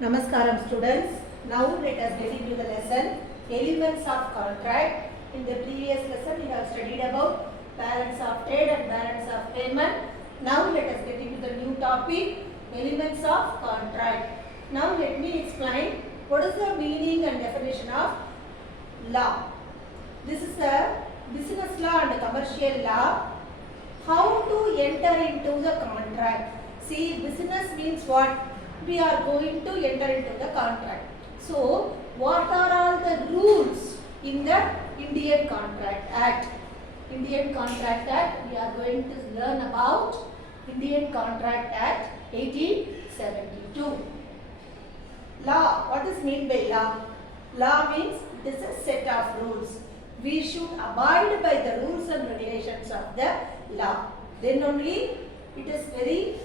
Namaskaram students. Now let us get into the lesson Elements of Contract. In the previous lesson we have studied about balance of trade and balance of payment. Now let us get into the new topic Elements of Contract. Now let me explain what is the meaning and definition of law. This is a business law and commercial law. How to enter into the contract. See, business means what? We are going to enter into the contract. So, what are all the rules in the Indian Contract Act? Indian Contract Act, we are going to learn about Indian Contract Act 1872. Law, what is meant by law? Law means it is a set of rules. We should abide by the rules and regulations of the law. Then only it is very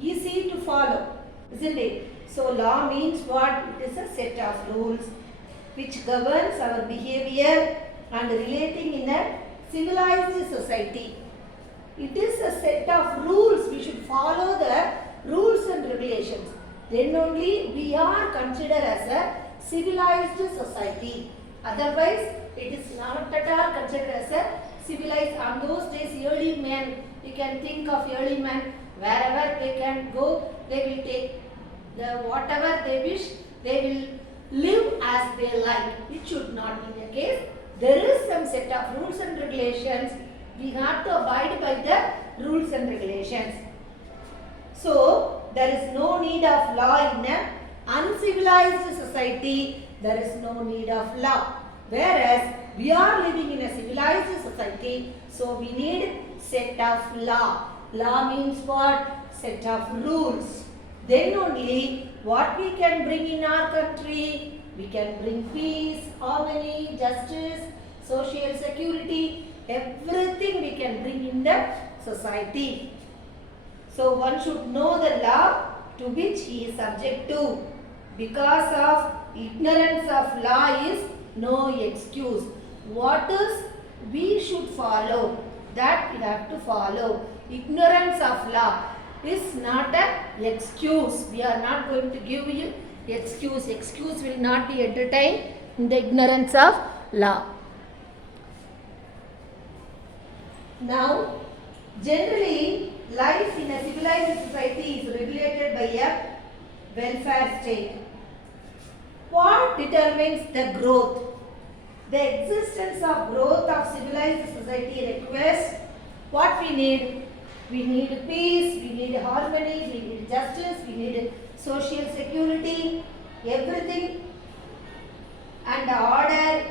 easy to follow, isn't it? So law means what? It is a set of rules which governs our behavior and relating in a civilized society. It is a set of rules. We should follow the rules and regulations. Then only we are considered as a civilized society. Otherwise, it is not at all considered as a civilized. On those days, early men, you can think of early men. Wherever they can go, they will take whatever they wish, they will live as they like. It should not be the case. There is some set of rules and regulations. We have to abide by the rules and regulations. So, there is no need of law in an uncivilized society. There is no need of law. Whereas, we are living in a civilized society, so we need set of law. Law means what? Set of rules. Then only what we can bring in our country? We can bring peace, harmony, justice, social security, everything we can bring in the society. So one should know the law to which he is subject to. Because of ignorance of law is no excuse. What is we should follow? That we have to follow. Ignorance of law is not an excuse. We are not going to give you excuse. Excuse will not be entertained in the ignorance of law. Now, generally, life in a civilized society is regulated by a welfare state. What determines the growth? The existence of growth of civilized society requires what we need. We need peace, we need harmony, we need justice, we need social security, everything and order,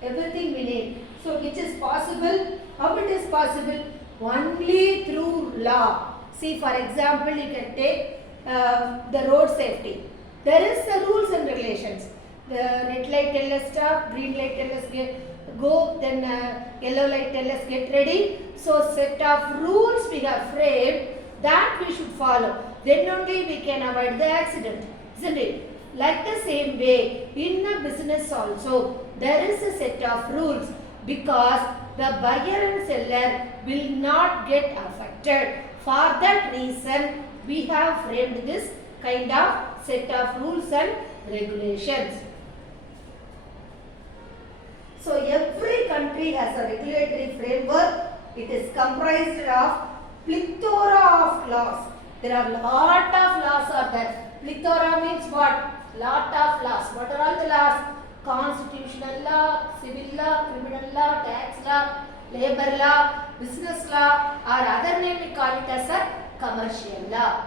everything we need. So which is possible? How it is possible? Only through law. See, for example, you can take the road safety. There is the rules and regulations. The red light tell us stop, green light tell us go, then yellow light tell us get ready. So set of rules we have framed that we should follow. Then only we can avoid the accident, isn't it? Like the same way, in a business also, there is a set of rules because the buyer and seller will not get affected. For that reason, we have framed this kind of set of rules and regulations. So every country has a regulatory framework. It is comprised of plethora of laws. There are lot of laws are there. Plethora means what? Lot of laws. What are all the laws? Constitutional law, civil law, criminal law, tax law, labor law, business law, or other name we call it as a commercial law.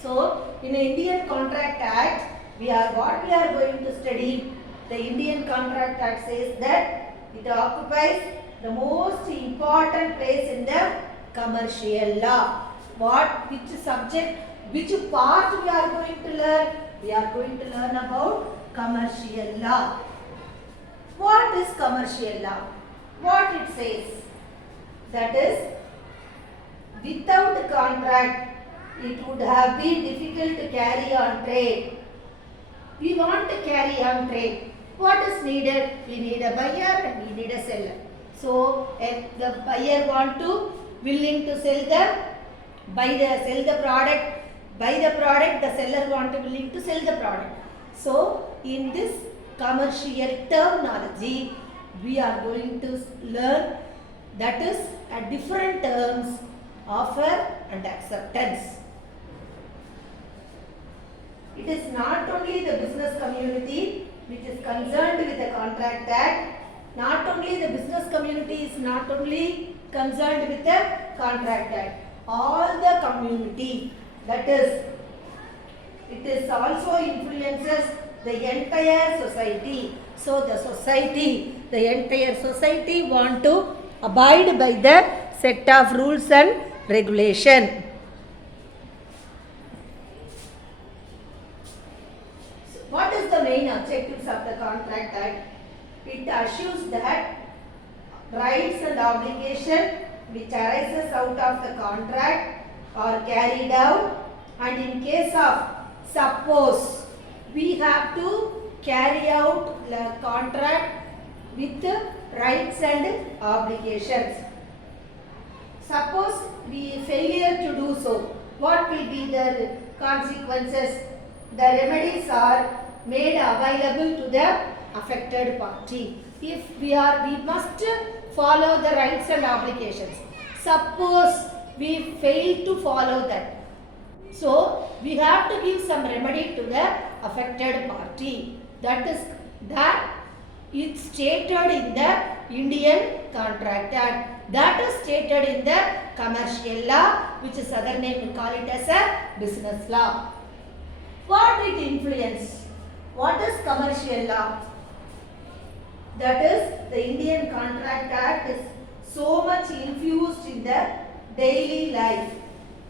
So in Indian Contract Act, we are going to study. The Indian Contract Act says that it occupies the most important place in the commercial law. Which subject, which part we are going to learn? We are going to learn about commercial law. What is commercial law? What it says? That is, without contract, it would have been difficult to carry on trade. We want to carry on trade. What is needed? We need a buyer and we need a seller. So, if the buyer willing to sell the product, buy the product, the seller want to willing to sell the product. So in this commercial terminology, we are going to learn, that is different terms, offer and acceptance. It is not only the business community which is concerned with the Contract Act. Not only the business community is not only concerned with the Contract Act. All the community, that is, it is also influences the entire society. So the society, the entire society want to abide by the set of rules and regulation. So what is the main objectives of the Contract Act? It assures that rights and obligation which arises out of the contract are carried out, and in case of suppose we have to carry out the contract with rights and obligations. Suppose we failure to do so, what will be the consequences? The remedies are made available to the affected party. If we must follow the rights and obligations. Suppose we fail to follow that, so we have to give some remedy to the affected party. That is stated in the Indian Contract Act. That is stated in the commercial law, which is other name we call it as a business law. What it influence? What is commercial law? That is, the Indian Contract Act is so much infused in the daily life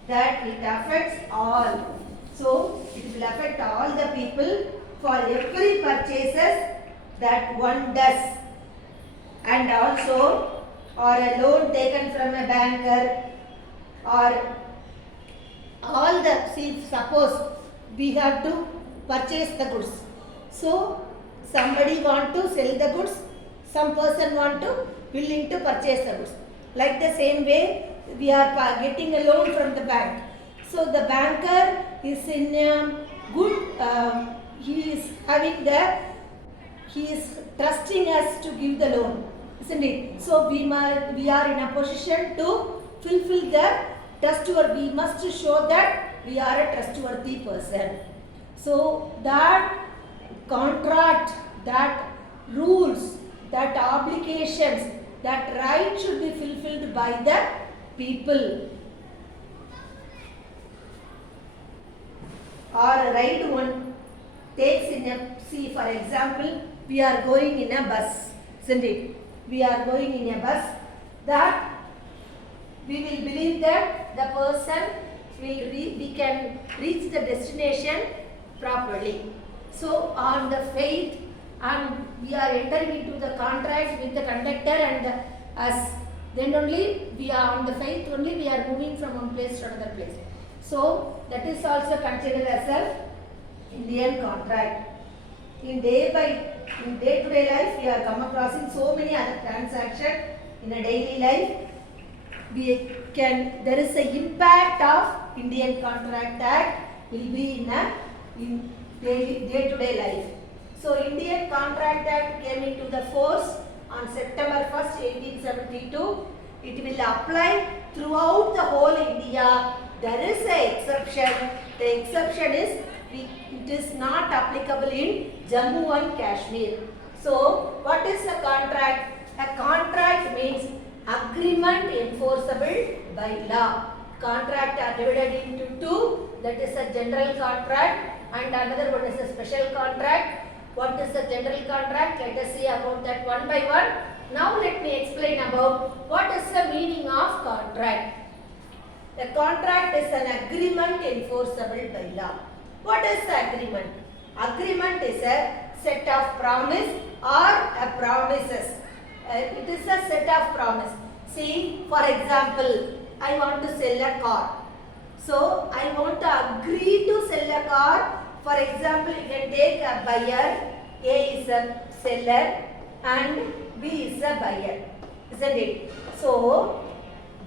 that it affects all. So it will affect all the people for every purchases that one does, and also or a loan taken from a banker, or all the, see, suppose we have to purchase the goods. So somebody want to sell the goods, some person want to willing to purchase the goods. Like the same way, we are getting a loan from the bank. So the banker is in a good, he is trusting us to give the loan, isn't it? So we are in a position to fulfill the trustworthy. We must show that we are a trustworthy person. So that contract, that rules, that obligations, that right should be fulfilled by the people. Or a ride one takes in a, see, for example, we are going in a bus, isn't it? We are going in a bus, that we will believe that the person will we can reach the destination properly. So on the faith, and we are entering into the contract with the conductor and us, then only we are on the faith only we are moving from one place to another place. So that is also considered as a Indian contract. In day-to-day life, we are come across in so many other transactions in a daily life. There is a impact of Indian Contract Act will be in day-to-day life. So Indian Contract Act came into the force on September 1st, 1872. It will apply throughout the whole India. There is an exception. The exception is it is not applicable in Jammu and Kashmir. So what is a contract? A contract means agreement enforceable by law. Contract are divided into two. That is a general contract and another one is a special contract. What is the general contract? Let us see about that one by one. Now let me explain about what is the meaning of contract. The contract is an agreement enforceable by law. What is the agreement? Agreement is a set of promise or a promises. It is a set of promise. See, for example, I want to sell a car. So I want to agree to sell a car. For example, you can take a buyer, A is a seller and B is a buyer, isn't it? So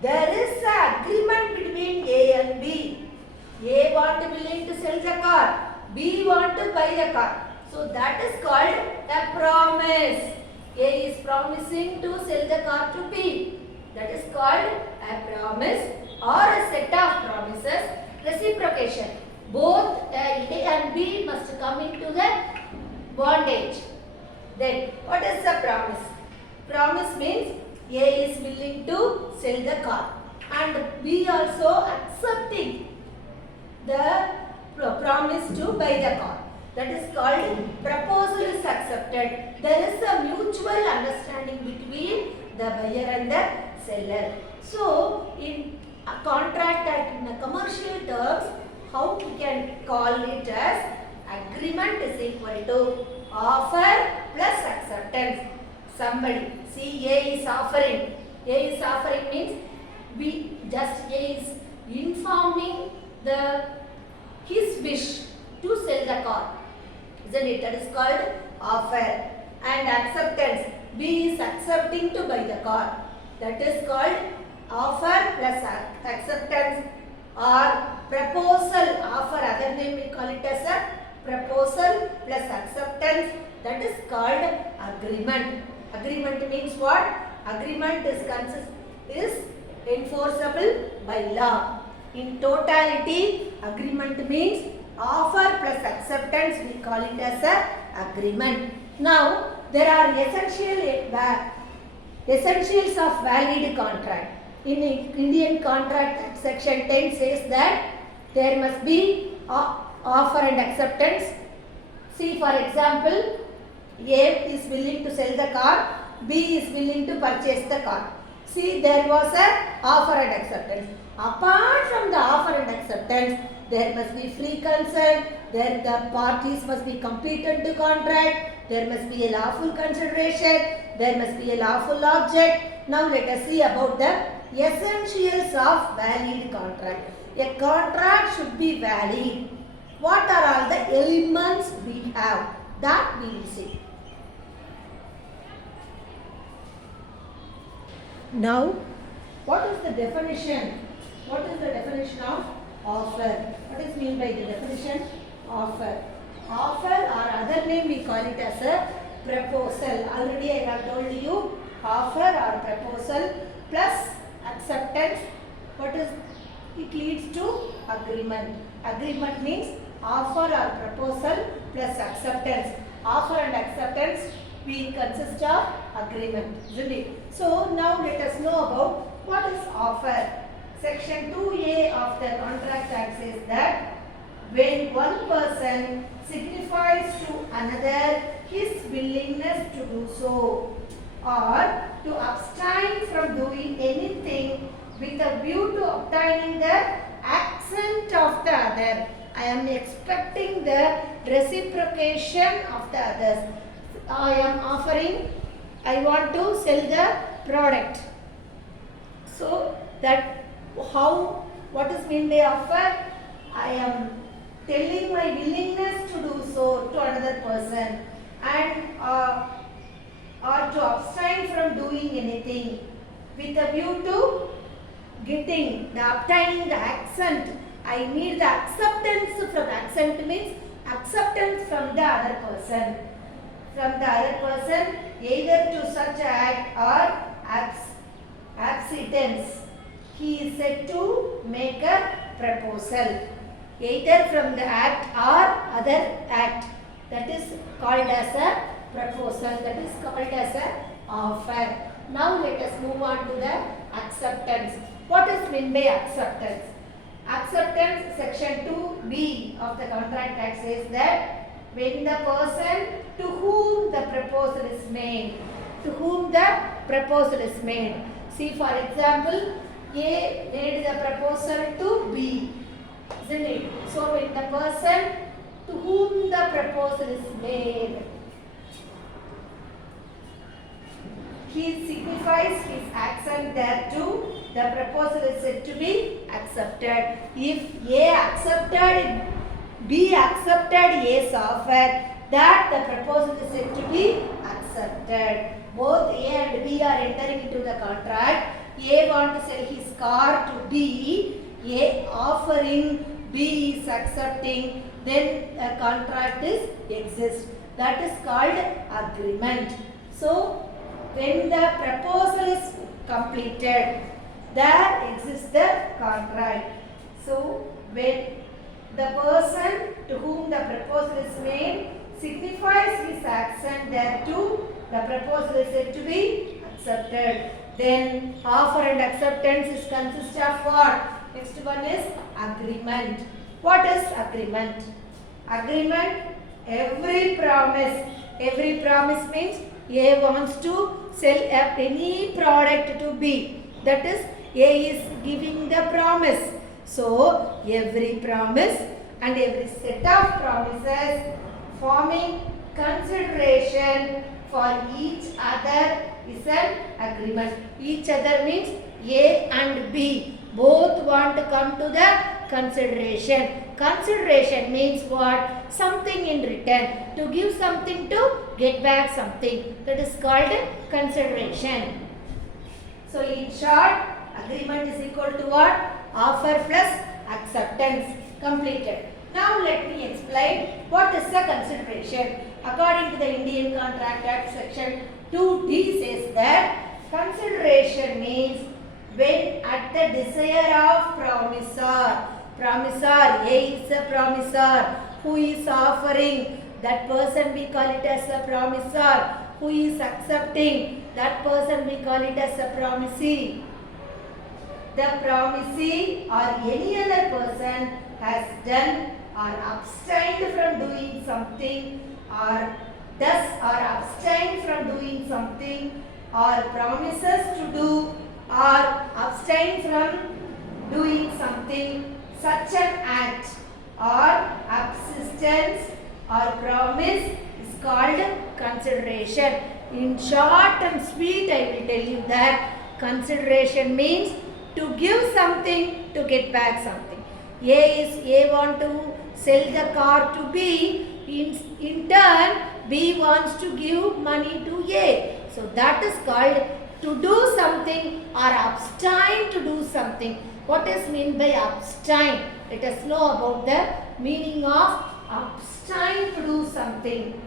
there is an agreement between A and B. A want to willing to sell the car, B want to buy the car. So that is called a promise. A is promising to sell the car to B. That is called a promise or a set of promises. Reciprocation. Both A and B must come into the bondage. Then what is the promise? Promise means A is willing to sell the car and B also accepting the promise to buy the car. That is called proposal is accepted. There is a mutual understanding between the buyer and the seller. So in a contract act, in a commercial terms, how we can call it as agreement is equal to offer plus acceptance. Somebody, see, A is offering. A is offering means A is informing his wish to sell the car. Isn't it? That is called offer. And acceptance. B is accepting to buy the car. That is called offer plus acceptance or proposal. Offer, other name we call it as a proposal plus acceptance. That is called agreement. Agreement means what? Agreement is enforceable by law. In totality, agreement means offer plus acceptance, we call it as a agreement. Now, there are essentials of valid contract. In Indian Contract Act, Section 10 says that there must be offer and acceptance. See, for example, A is willing to sell the car, B is willing to purchase the car. See, there was a offer and acceptance. Apart from the offer and acceptance, there must be free consent, the parties must be competent to contract, there must be a lawful consideration, there must be a lawful object. Now let us see about the essentials of valid contract. A contract should be valid. What are all the elements we have? That we will see. Now, what is the definition? What is the definition of offer? What is meant by the definition? Offer. Offer or other name we call it as a proposal. Already I have told you offer or proposal plus acceptance. What is it? Leads to agreement. Agreement means offer or proposal plus acceptance. Offer and acceptance we consist of agreement, isn't it? So now let us know about what is offer. Section 2A of the Contract Act says that when one person signifies to another his willingness to do so or to abstain from doing anything with a view to obtaining the assent of the other. I am expecting the reciprocation of the others. I am offering, I want to sell the product. So that what is meant by offer? I am telling my willingness to do so to another person and or to abstain from doing anything with a view to obtaining the assent. I need the acceptance from assent means acceptance from the other person. From the other person either to such act or absentence. He is said to make a proposal either from the act or other act. That is called as a proposal. That is called as a offer. Now let us move on to the acceptance. What is meant by acceptance? Acceptance, section 2B of the Contract Act says that when the person to whom the proposal is made, See, for example, A made the proposal to B, isn't it? So when the person to whom the proposal is made, he signifies his assent thereto, the proposal is said to be accepted. If A accepted, B accepted A's offer, that the proposal is said to be accepted. Both A and B are entering into the contract. A wants to sell his car to B. A offering B is accepting, then a contract is exists. That is called agreement. So when the proposal is completed, there exists the contract. So when the person to whom the proposal is made signifies his accent thereto, the proposal is said to be accepted. Then offer and acceptance is consist of what? Next one is agreement. What is agreement? Agreement, every promise means A wants to sell any product to B. That is, A is giving the promise. So, every promise and every set of promises forming consideration for each other is an agreement. Each other means A and B. Both want to come to the consideration. Consideration means what? Something in return. To give something to get back something. That is called consideration. So in short, agreement is equal to what? Offer plus acceptance. Completed. Now let me explain what is the consideration. According to the Indian Contract Act section 2D says that consideration means when at the desire of promisor. Promisor, A is a promisor. Who is offering? That person we call it as a promisor. Who is accepting? That person we call it as a promisee. The promisee or any other person has done or abstained from doing something or does or abstain from doing something or promises to do or abstain from doing something, such an act or subsistence or promise is called consideration. In short and sweet, I will tell you that consideration means to give something to get back something. A want to sell the car to B. In turn, B wants to give money to A. So that is called to do something or abstain to do something. What is meant by abstain? Let us know about the meaning of abstain to do something.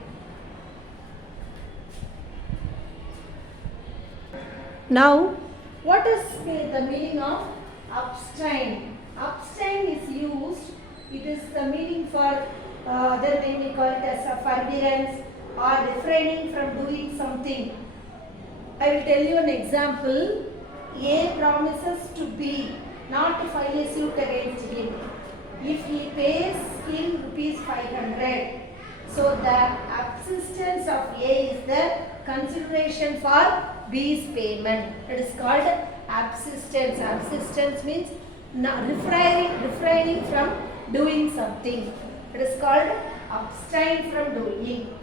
Now, what is the meaning of abstain? Abstain is used, it is the meaning for other name we call it as a forbearance or refraining from doing something. I will tell you an example. A promises to B not to file a suit against him if he pays him rupees 500. So the subsistence of A is the consideration for B's payment. It is called subsistence. Subsistence means refraining from doing something. It is called abstain from doing.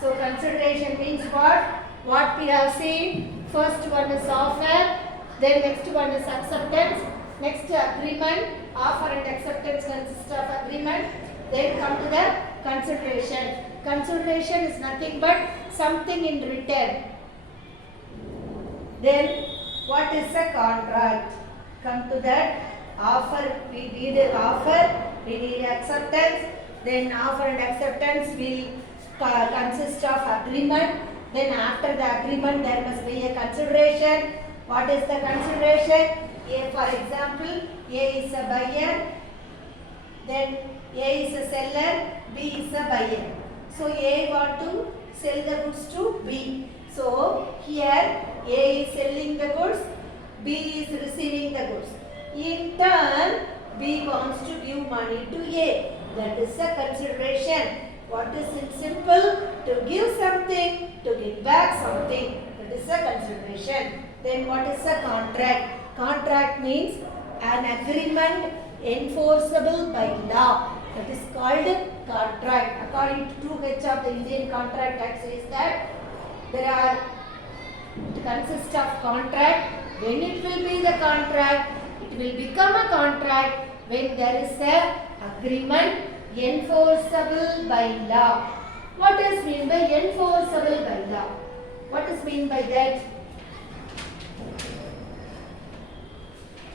So consideration means what? What we have seen. First one is offer. Then next one is acceptance. Next agreement. Offer and acceptance consist of agreement. Then come to the consideration. Consideration is nothing but something in return. Then what is a contract? Come to that. Offer, we need an offer, we need acceptance. Then offer and acceptance will consist of agreement. Then after the agreement there must be a consideration. What is the consideration? A, for example, A is a buyer, then A is a seller, B is a buyer. So A want to sell the goods to B. So here A is selling the goods, B is receiving the goods. In turn, B wants to give money to A. That is a consideration. What is it? Simple, to give something, to get back something. That is a consideration. Then what is a contract? Contract means an agreement enforceable by law. That is called contract. According to 2H of the Indian Contract Act says that it consists of contract. When it will be the contract, it will become a contract when there is a agreement enforceable by law. What is mean by enforceable by law? What is mean by that?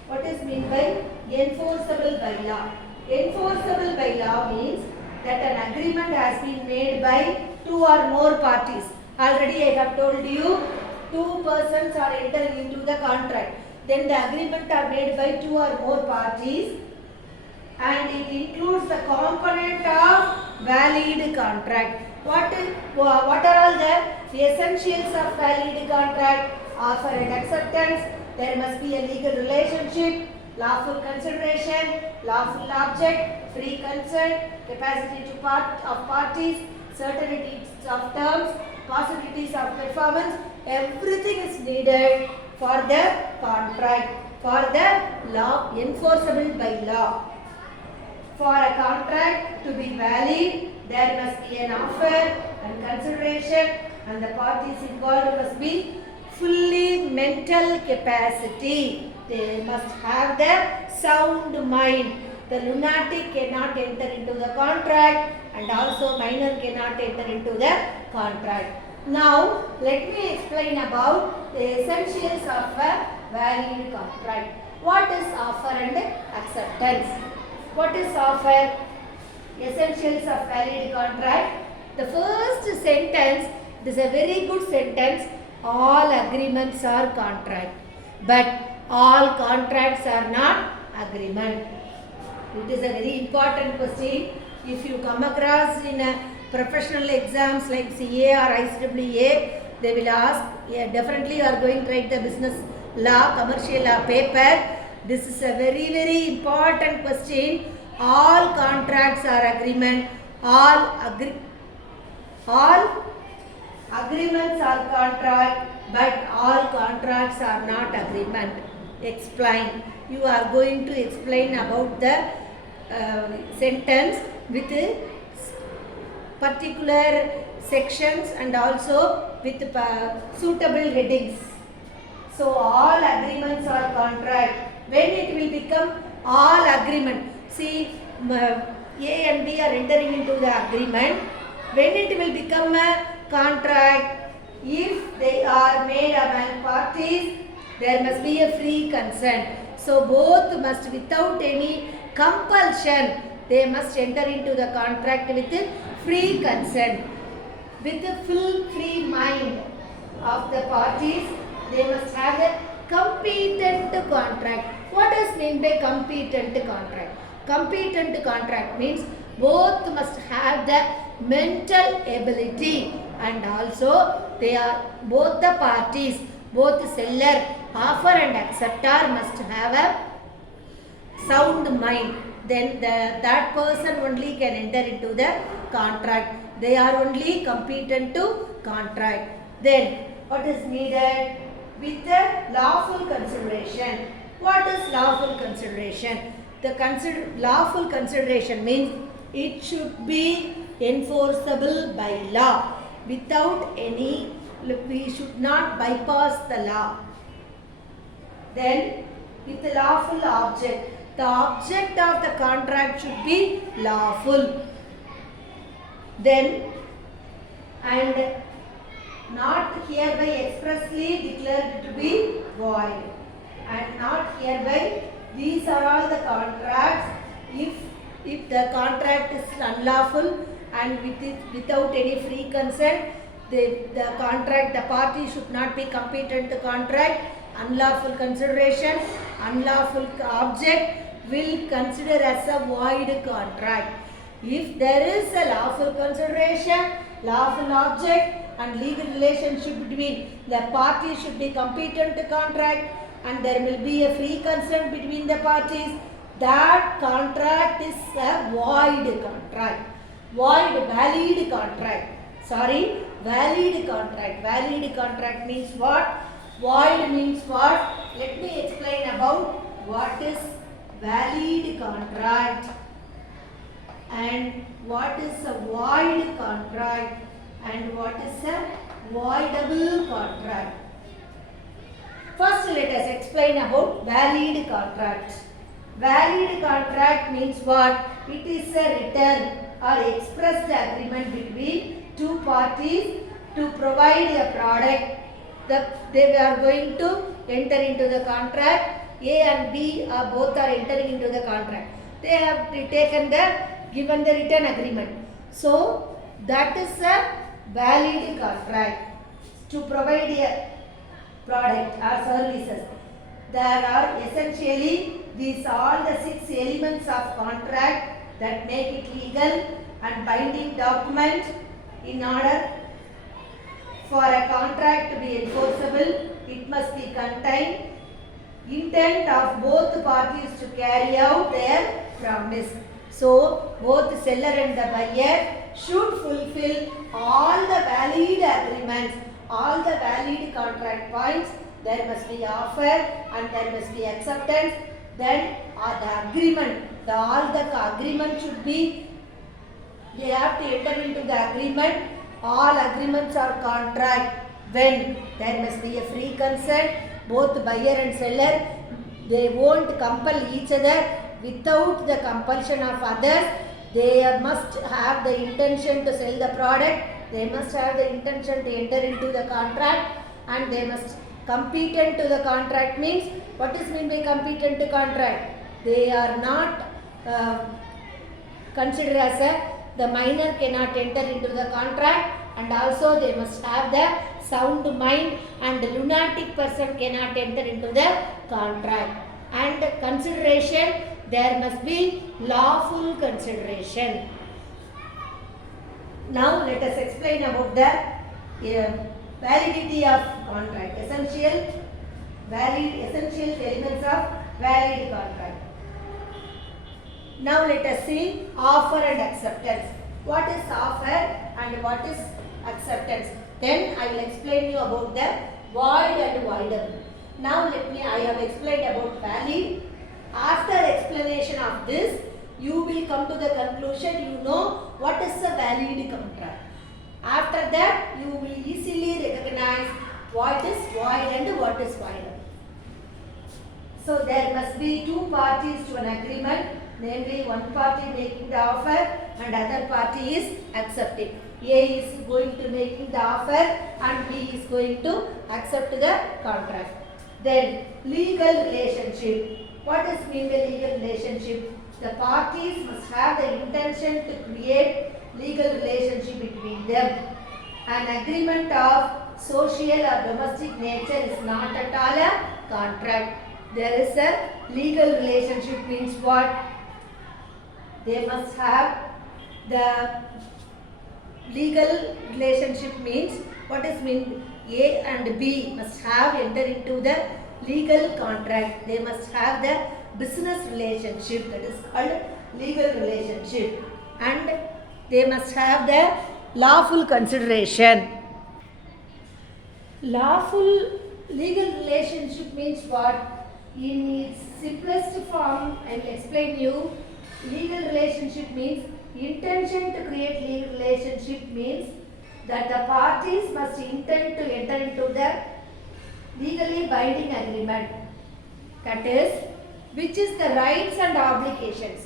What is mean by enforceable by law? Enforceable by law means that an agreement has been made by two or more parties. Already I have told you, two persons are entering into the contract. Then the agreement are made by two or more parties, and it includes the component of valid contract. What are all the essentials of valid contract? Offer and acceptance. There must be a legal relationship, lawful consideration, lawful object, free consent, capacity to of parties, certainty of terms, possibilities of performance. Everything is needed for the contract, for the law, enforceable by law. For a contract to be valid, there must be an offer and consideration, and the parties involved must be fully mental capacity. They must have the sound mind. The lunatic cannot enter into the contract, and also minor cannot enter into the contract. Now, let me explain about the essentials of a valid contract. What is offer and acceptance? What is offer? Essentials of valid contract. The first sentence is a very good sentence. All agreements are contract, but all contracts are not agreement. It is a very important question. If you come across in a professional exams like CA or ICAA, they will ask, yeah, definitely you are going to write the business law, commercial law paper. This is a very, very important question. All contracts are agreement. All agreements are contract, but all contracts are not agreement. Explain. You are going to explain about the sentence with particular sections and also with suitable headings. So all agreements are contract. When it will become all agreement? See, A and B are entering into the agreement. When it will become a contract? If they are made among parties, there must be a free consent. So both must, without any compulsion, they must enter into the contract with free consent. With the full free mind of the parties, they must have a competent contract. What does mean by competent contract? Competent contract means both must have the mental ability, and also they are both the parties, both seller, offer and acceptor must have a sound mind. Then that person only can enter into the contract. They are only competent to contract. Then what is needed? With the lawful consideration. What is lawful consideration? The lawful consideration means it should be enforceable by law. Without any, we should not bypass the law. Then with the lawful object. The object of the contract should be lawful. Then, and not hereby expressly declared to be void, and not hereby. These are all the contracts. If the contract is unlawful and without any free consent, the party should not be competent to contract. Unlawful consideration, unlawful object will consider as a void contract. If there is a lawful consideration, lawful object and legal relationship between the parties should be competent to contract, and there will be a free consent between the parties, that contract is a void contract. Valid contract. Valid contract. Valid contract means what? Void means what? Let me explain about what is valid contract and what is a void contract and what is a voidable contract. First, let us explain about valid contract. Valid contract means what? It is a written or expressed agreement between two parties to provide a product. They are going to enter into the contract. A and B both are entering into the contract. they have taken given the written agreement. So that is a valid contract to provide a product or services. There are essentially these all the 6 elements of contract that make it legal and binding document. In order for a contract to be enforceable, it must be contain intent of both parties to carry out their promise. So both seller and the buyer should fulfill all the valid agreements, all the valid contract points. There must be offer and there must be acceptance. Then the agreement, all the agreement should be, they have to enter into the agreement. All agreements are contract when there must be a free consent. Both buyer and seller, they won't compel each other without the compulsion of others. They must have the intention to sell the product. They must have the intention to enter into the contract, and they must competent to the contract. Means, what is meant by competent to contract? They are not considered as the minor cannot enter into the contract, and also they must have the sound mind, and the lunatic person cannot enter into the contract. And consideration, there must be lawful consideration. Now let us explain about the validity of contract. Essential elements of valid contract. Now let us see offer and acceptance. What is offer and what is acceptance? Then I will explain you about the void and voidable. Now I have explained about valid. After explanation of this, you will come to the conclusion, you know what is a valid contract. After that, you will easily recognize what is void and what is voidable. So there must be 2 parties to an agreement, namely one party making the offer and other party is accepting. A is going to making the offer and B is going to accept the contract. Then legal relationship. What is mean by legal relationship? The parties must have the intention to create legal relationship between them. An agreement of social or domestic nature is not at all a contract. There is a legal relationship means what? They must have the legal relationship means, what is mean? A and B must have enter into the legal contract. They must have the business relationship, that is called legal relationship, and they must have the lawful consideration. Lawful legal relationship means what? In its simplest form, I will explain you. Legal relationship means intention to create legal relationship means that the parties must intend to enter into the legally binding agreement. That is, which is the rights and obligations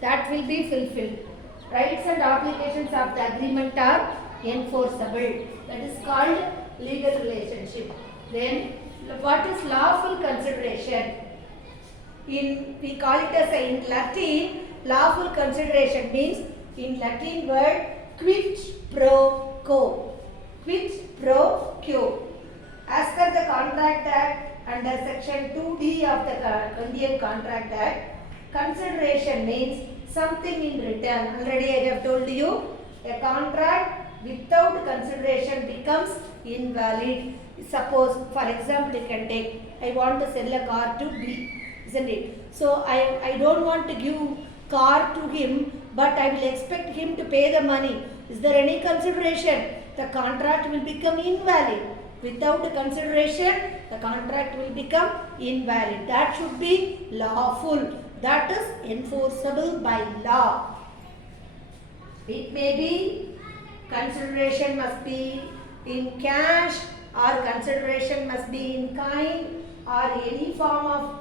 that will be fulfilled. Rights and obligations of the agreement are enforceable. That is called legal relationship. Then, what is lawful consideration? We call it as in Latin, lawful consideration means, in Latin word, quid pro quo. Quid pro quo. As per the Contract Act under section 2D of the Indian Contract Act, consideration means something in return. Already I have told you, a contract without consideration becomes invalid. Suppose, for example, you can take, I want to sell a car to B, isn't it? So I don't want to give car to him, but I will expect him to pay the money. Is there any consideration? The contract will become invalid. Without consideration, the contract will become invalid. That should be lawful. That is enforceable by law. It may be consideration must be in cash, or consideration must be in kind, or any form of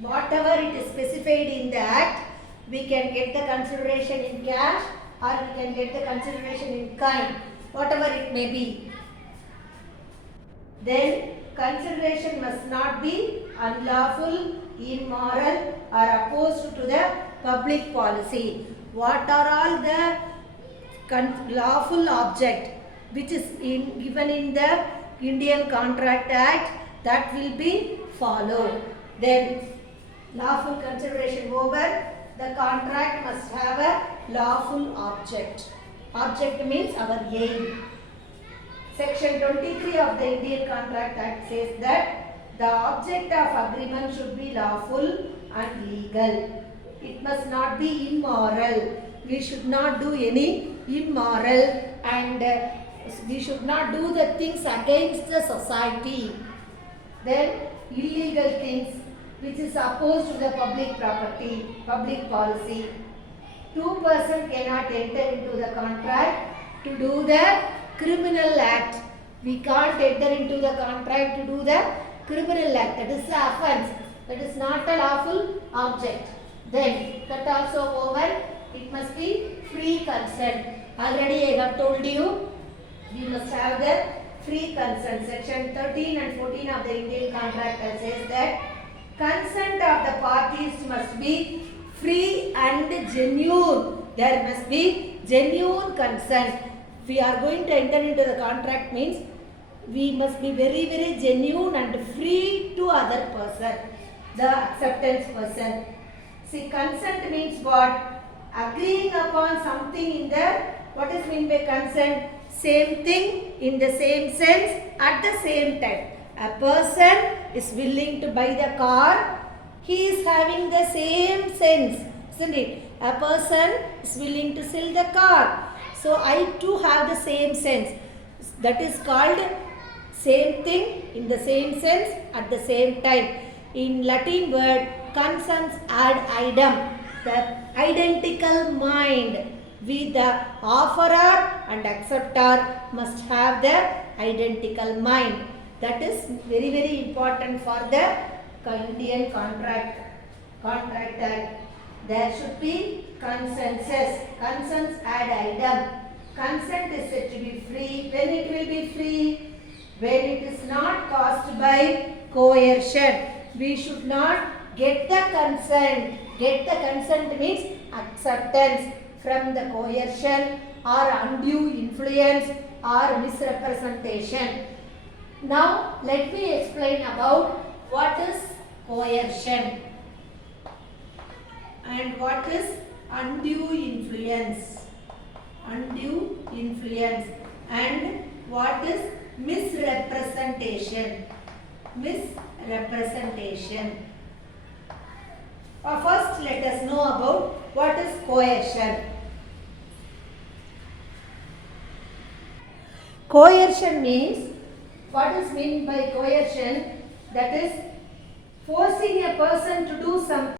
whatever it is specified in the act. We can get the consideration in cash, or we can get the consideration in kind, whatever it may be. Then consideration must not be unlawful, immoral, or opposed to the public policy. What are all the lawful object which is given in the Indian Contract Act that will be followed. Then lawful consideration over, the contract must have a lawful object. Object means our aim. Section 23 of the Indian Contract Act says that the object of agreement should be lawful and legal. It must not be immoral. We should not do any immoral and we should not do the things against the society. Then illegal things which is opposed to the public property, public policy. Two persons cannot enter into the contract to do the criminal act. We can't enter into the contract to do the criminal act. That is the offence. That is not a lawful object. Then that also over. It must be free consent. Already I have told you, we must have the free consent. Section 13 and 14 of the Indian Contract Act says that consent of the parties must be free and genuine. There must be genuine consent. We are going to enter into the contract means we must be very, very genuine and free to other person, the acceptance person. See, consent means what? Agreeing upon something in the, what is meant by consent? Same thing in the same sense at the same time. A person is willing to buy the car, he is having the same sense, isn't it? A person is willing to sell the car. So I too have the same sense. That is called same thing in the same sense at the same time. In Latin word, consens ad idem, the identical mind. We, the offerer and acceptor, must have the identical mind. That is very, very important for the Indian Contract Act. There should be consensus, consens ad idem. Consent is said to be free. When it will be free? When it is not caused by coercion. We should not get the consent. Get the consent means acceptance from the coercion or undue influence or misrepresentation. Now let me explain about what is coercion and what is undue influence. Undue influence and what is misrepresentation. Misrepresentation. First let us know about what is coercion. Coercion means, what is meant by coercion? That is forcing a person to do something